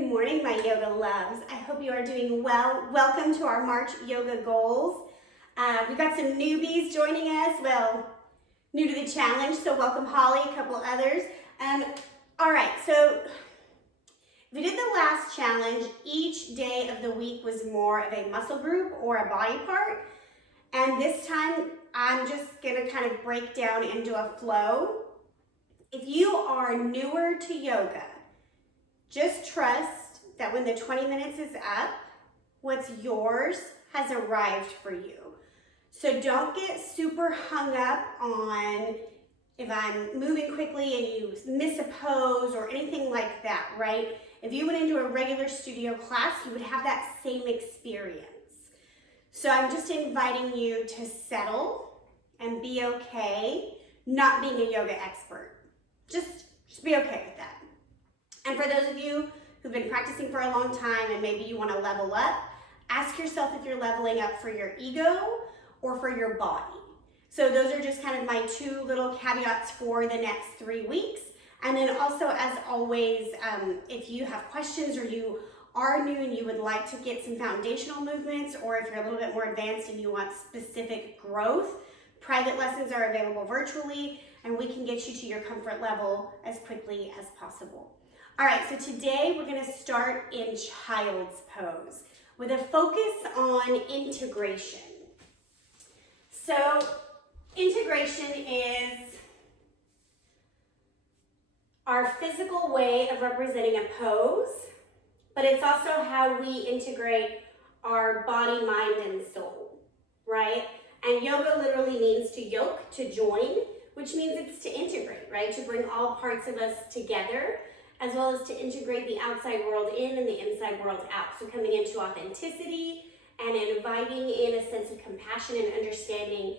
Good morning, my yoga loves. I hope you are doing well. Welcome to our March yoga goals. We've got some newbies joining us, well, new to the challenge, so welcome Holly, a couple others. All right, so we did the last challenge. Each day of the week was more of a muscle group or a body part, and this time I'm just gonna kind of break down into a flow. If you are newer to yoga, just trust that when the 20 minutes is up, what's yours has arrived for you. So don't get super hung up on if I'm moving quickly and you miss a pose or anything like that, right? If you went into a regular studio class, you would have that same experience. So I'm just inviting you to settle and be okay not being a yoga expert. Just be okay with that. And for those of you who've been practicing for a long time and maybe you want to level up, ask yourself if you're leveling up for your ego or for your body. So those are just kind of my two little caveats for the next 3 weeks. And then also, as always, if you have questions or you are new and you would like to get some foundational movements, or if you're a little bit more advanced and you want specific growth, private lessons are available virtually and we can get you to your comfort level as quickly as possible. All right, so today we're gonna start in child's pose with a focus on integration. So integration is our physical way of representing a pose, but it's also how we integrate our body, mind, and soul, right? And yoga literally means to yoke, to join, which means it's to integrate, right? To bring all parts of us together, as well as to integrate the outside world in and the inside world out. So coming into authenticity and inviting in a sense of compassion and understanding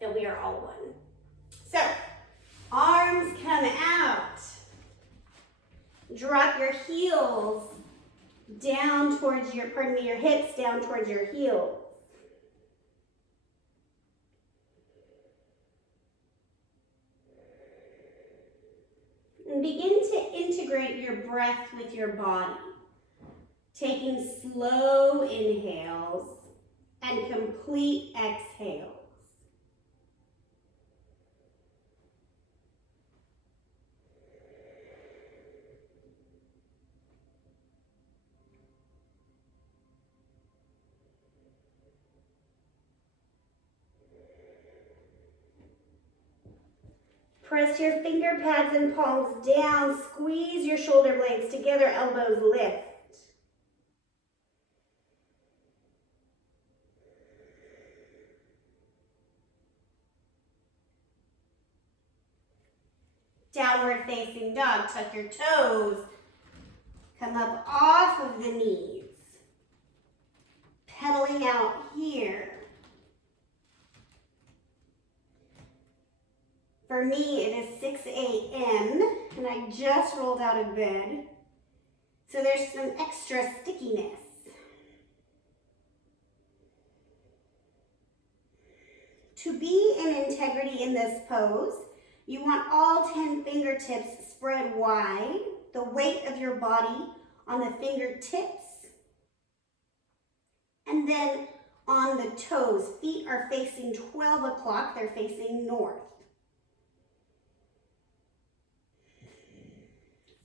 that we are all one. So, arms come out. Drop your heels down towards your hips down towards your heels. And begin to integrate your breath with your body, taking slow inhales and complete exhales. Press your finger pads and palms down. Squeeze your shoulder blades together, elbows lift. Downward facing dog. Tuck your toes. Come up off of the knees. Pedaling out here. For me, it is 6 a.m. and I just rolled out of bed. So there's some extra stickiness. To be in integrity in this pose, you want all 10 fingertips spread wide, the weight of your body on the fingertips, and then on the toes. Feet are facing 12 o'clock, they're facing north.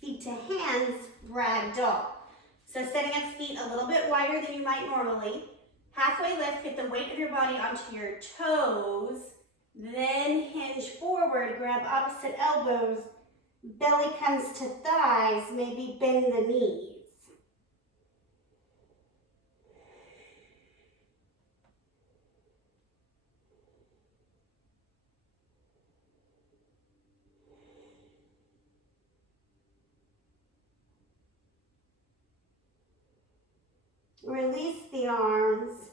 Feet to hands, ragdoll. So setting up feet a little bit wider than you might normally. Halfway lift, get the weight of your body onto your toes, then hinge forward, grab opposite elbows, belly comes to thighs, maybe bend the knees. Release the arms.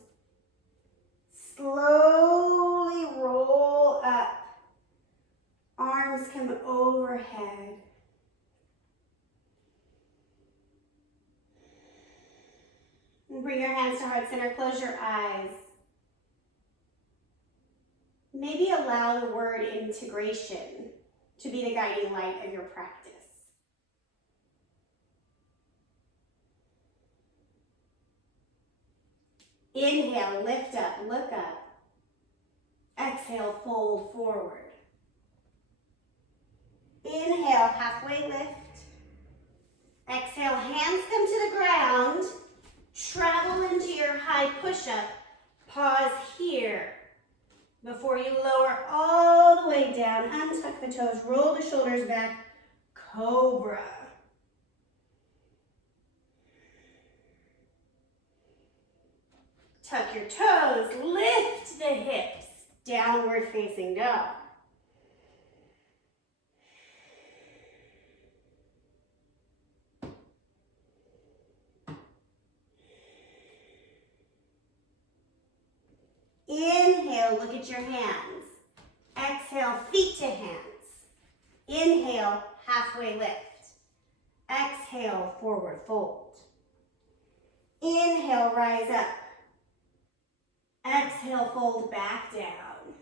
Slowly roll up. Arms come overhead. And bring your hands to heart center. Close your eyes. Maybe allow the word integration to be the guiding light of your practice. Inhale, lift up, look up. Exhale, fold forward. Inhale, halfway lift. Exhale, hands come to the ground. Travel into your high push-up. Pause here before you lower all the way down. Untuck the toes, roll the shoulders back. Cobra. Tuck your toes, lift the hips. Downward facing dog. Inhale, look at your hands. Exhale, feet to hands. Inhale, halfway lift. Exhale, forward fold. Inhale, rise up. Exhale, fold back down.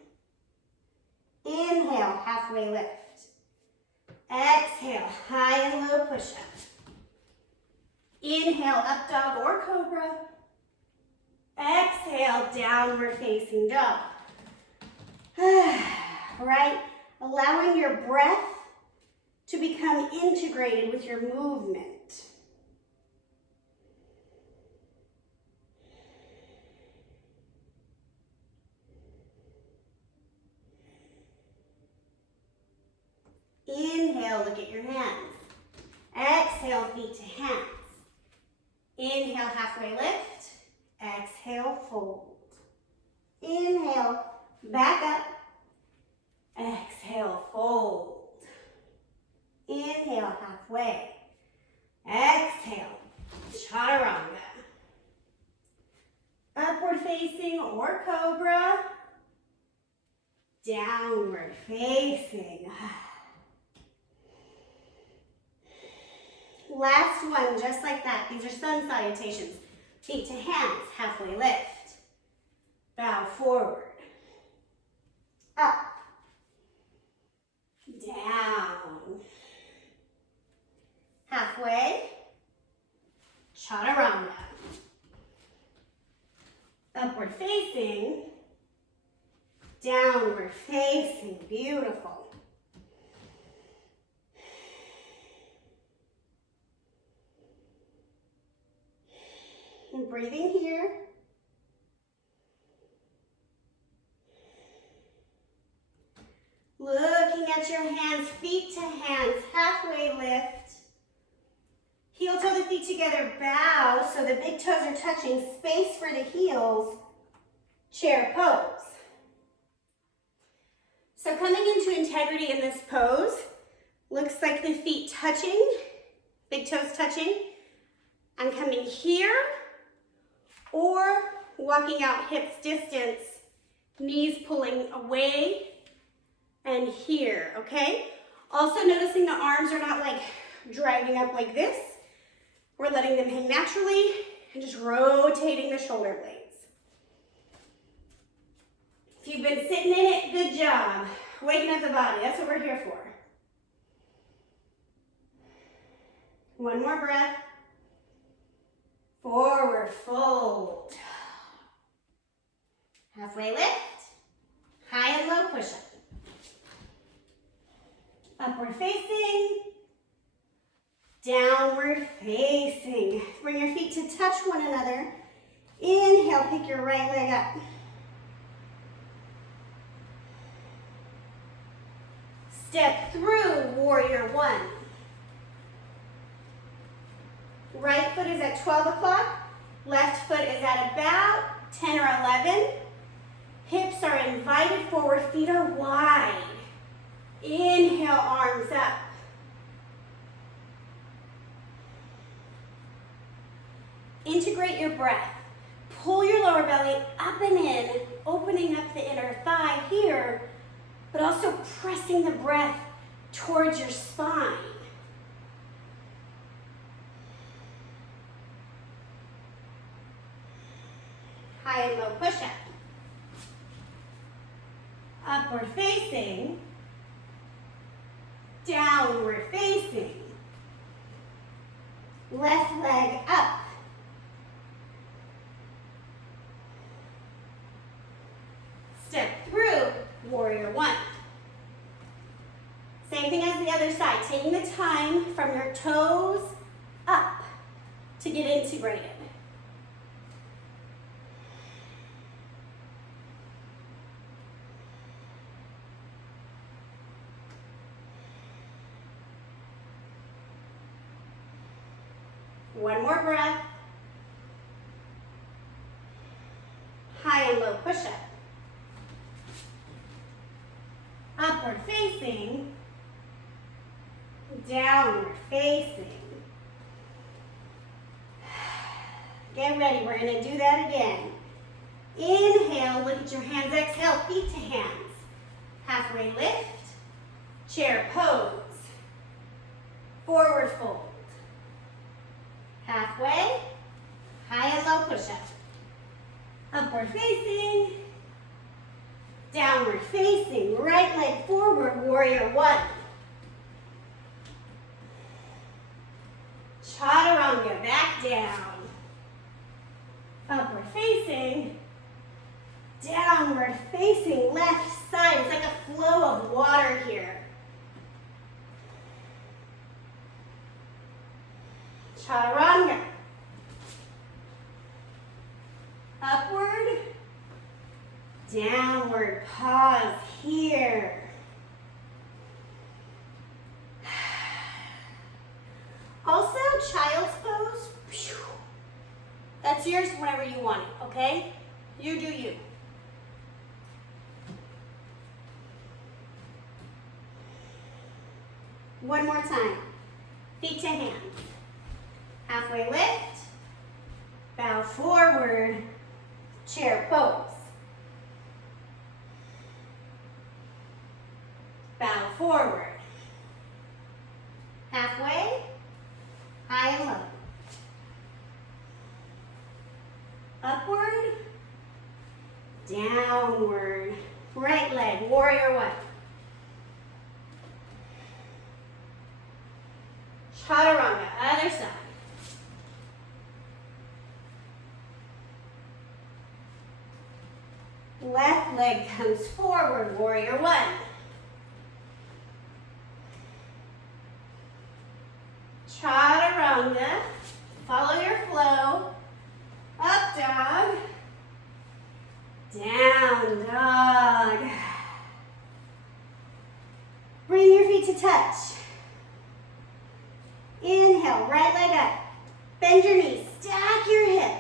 Inhale, halfway lift. Exhale, high and low push-up. Inhale, up dog or cobra. Exhale, downward facing dog. Right? Allowing your breath to become integrated with your movement. Inhale, look at your hands. Exhale, feet to hands. Inhale, halfway lift. Exhale, fold. Inhale, back up. Exhale, fold. Inhale, halfway. Exhale, chaturanga. Upward facing or cobra. Downward facing. Last one, just like that. These are sun salutations. Feet to hands, halfway lift. Bow forward. Up. Down. Halfway. Chaturanga. Upward facing. Downward facing. Beautiful. And breathing here. Looking at your hands, feet to hands, halfway lift. Heel toe the feet together, bow so the big toes are touching, space for the heels, chair pose. So coming into integrity in this pose, looks like the feet touching, big toes touching. I'm coming here, or walking out hips distance, knees pulling away and here, okay? Also noticing the arms are not like driving up like this. We're letting them hang naturally and just rotating the shoulder blades. If you've been sitting in it, good job. Waking up the body, that's what we're here for. One more breath. Forward fold. Halfway lift. High and low push-up. Upward facing. Downward facing. Bring your feet to touch one another. Inhale, pick your right leg up. Step through warrior one. Right foot is at 12 o'clock. Left foot is at about 10 or 11. Hips are invited forward, feet are wide. Inhale, arms up. Integrate your breath. Pull your lower belly up and in, opening up the inner thigh here, but also pressing the breath towards your spine. High and low push-up. Upward facing. Downward facing. Left leg up. other side, taking the time from your toes up to get integrated. One more breath. High and low push-up. Upward facing, downward facing. Get ready, we're gonna do that again. Inhale, look at your hands. Exhale, feet to hands. Halfway lift, chair pose. Forward fold. Halfway, high and low push-up. Upward facing, downward facing, right leg forward, warrior one. Chaturanga, back down. Upward facing, downward facing, left side. It's like a flow of water here. Chaturanga. Upward, downward, pause here. Also, child's pose, that's yours whenever you want it, okay? You do you. One more time, feet to hands. Halfway lift, bow forward, chair pose. Bow forward. Halfway, high and low. Upward, downward. Right leg, warrior one. Chaturanga, other side. Left leg comes forward, warrior one. Chaturanga, follow your flow. Up dog, down dog. Bring your feet to touch. Inhale, right leg up. Bend your knees, stack your hip.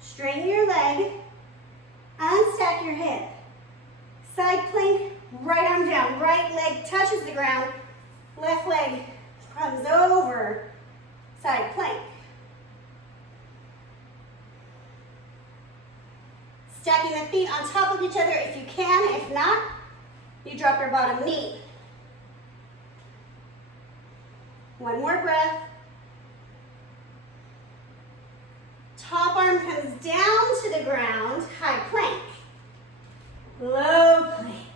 Straighten your leg, unstack your hip. Side plank, right arm down, right leg touches the ground, left leg comes over, side plank. Stacking the feet on top of each other if you can. If not, you drop your bottom knee. One more breath. Top arm comes down to the ground, high plank. Low plank.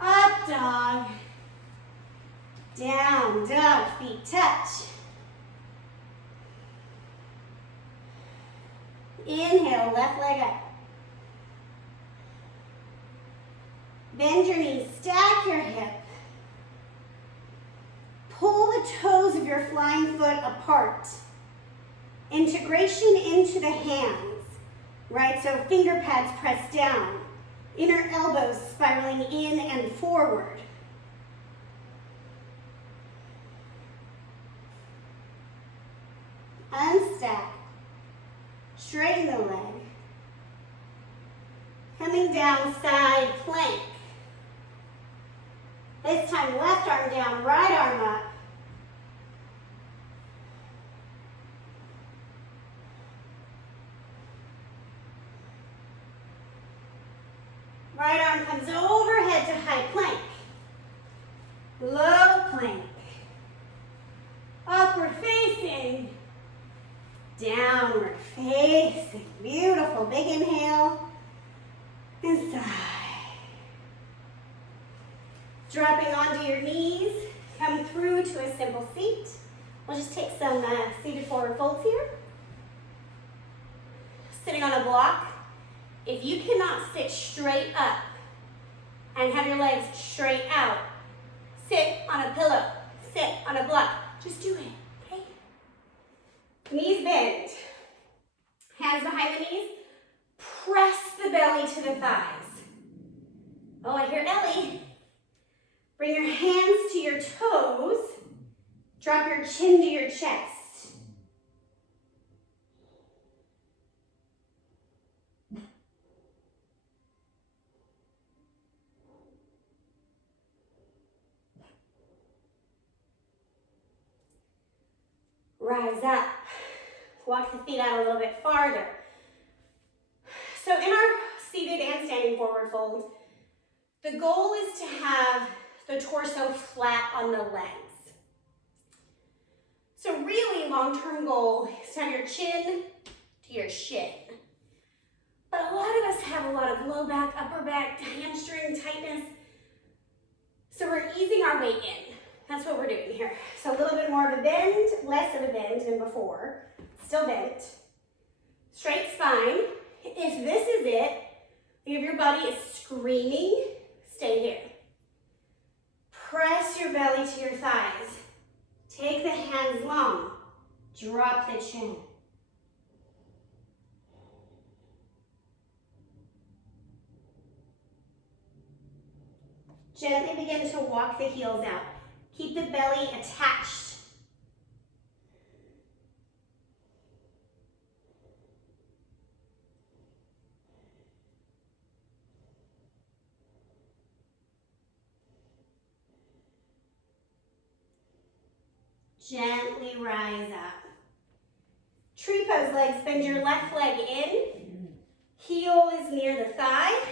Up dog. Down dog, feet touch. Inhale, left leg up. Bend your knees, stack your hip. Pull the toes of your flying foot apart. Integration into the hands, right? So finger pads press down. Inner elbows spiraling in and forward. Unstack. Straighten the leg. Coming down, side plank. This time, left arm down, right arm up. Right arm comes overhead to high plank. Low plank. Upward facing. Downward facing. Beautiful. Big inhale. And sigh. Dropping onto your knees. Come through to a simple seat. We'll just take some seated forward folds here. Sitting on a block. If you cannot sit straight up and have your legs straight out, sit on a pillow, sit on a block. Just do it, okay? Knees bend. Hands behind the knees. Press the belly to the thighs. Oh, I hear Ellie. Bring your hands to your toes. Drop your chin to your chest. Rise up. Walk the feet out a little bit farther. So in our seated and standing forward fold, the goal is to have the torso flat on the legs. So really long-term goal is to have your chin to your shin. But a lot of us have a lot of low back, upper back, hamstring tightness. So we're easing our weight in. That's what we're doing here. So a little bit more of a bend, less of a bend than before. Still bent. Straight spine. If this is it, if your body is screaming, stay here. Press your belly to your thighs. Take the hands long. Drop the chin. Gently begin to walk the heels out. Keep the belly attached. Gently rise up. Tree pose legs, bend your left leg in. Heel is near the thigh.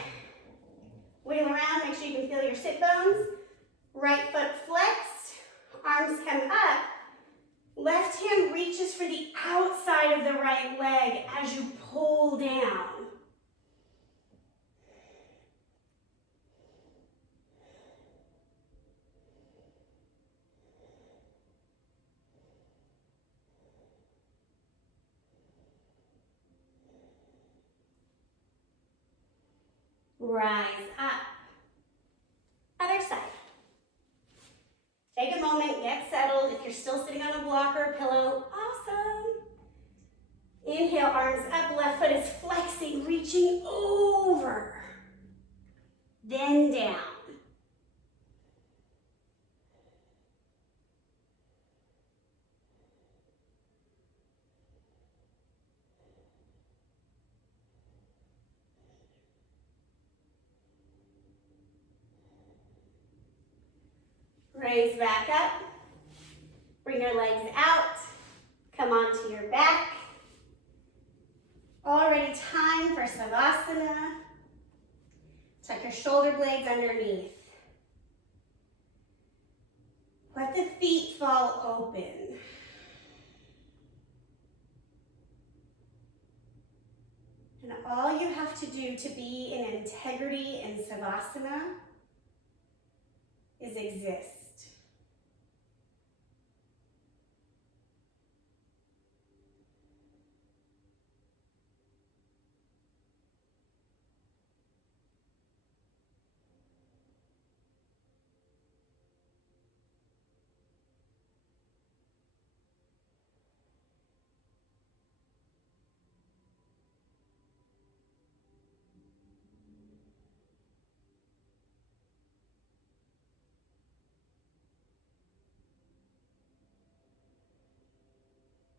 Wiggle around, make sure you can feel your sit bones. Right foot flexed, arms come up. Left hand reaches for the outside of the right leg as you pull down. Rise up. Other side. Take a moment, get settled. If you're still sitting on a block or a pillow, awesome. Inhale, arms up, left foot is flexing, reaching over. Then down. Raise back up. Bring your legs out. Come onto your back. Already time for Savasana. Tuck your shoulder blades underneath. Let the feet fall open. And all you have to do to be in integrity in Savasana is exist.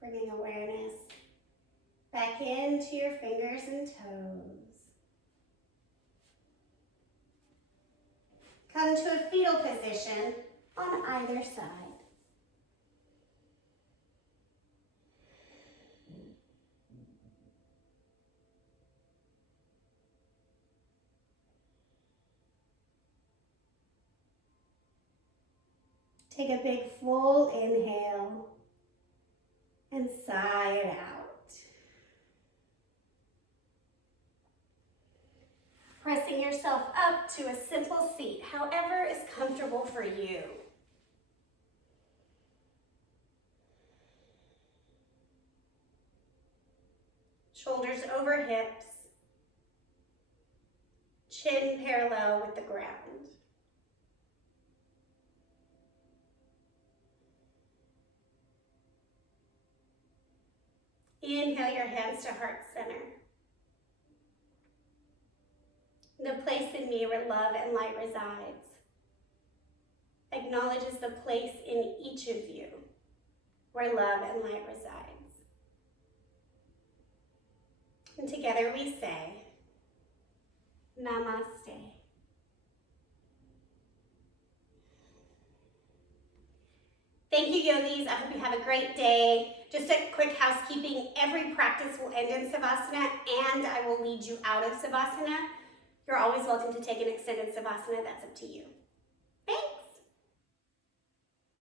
Bringing awareness back into your fingers and toes. Come to a fetal position on either side. Take a big full inhale and sigh it out. Pressing yourself up to a simple seat, however is comfortable for you. over hips, chin parallel with the ground. Inhale your hands to heart center. The place in me where love and light resides acknowledges the place in each of you where love and light resides. And together we say, Namaste. Thank you, yogis. I hope you have a great day. Just a quick housekeeping. Every practice will end in Savasana, and I will lead you out of Savasana. You're always welcome to take an extended Savasana. That's up to you.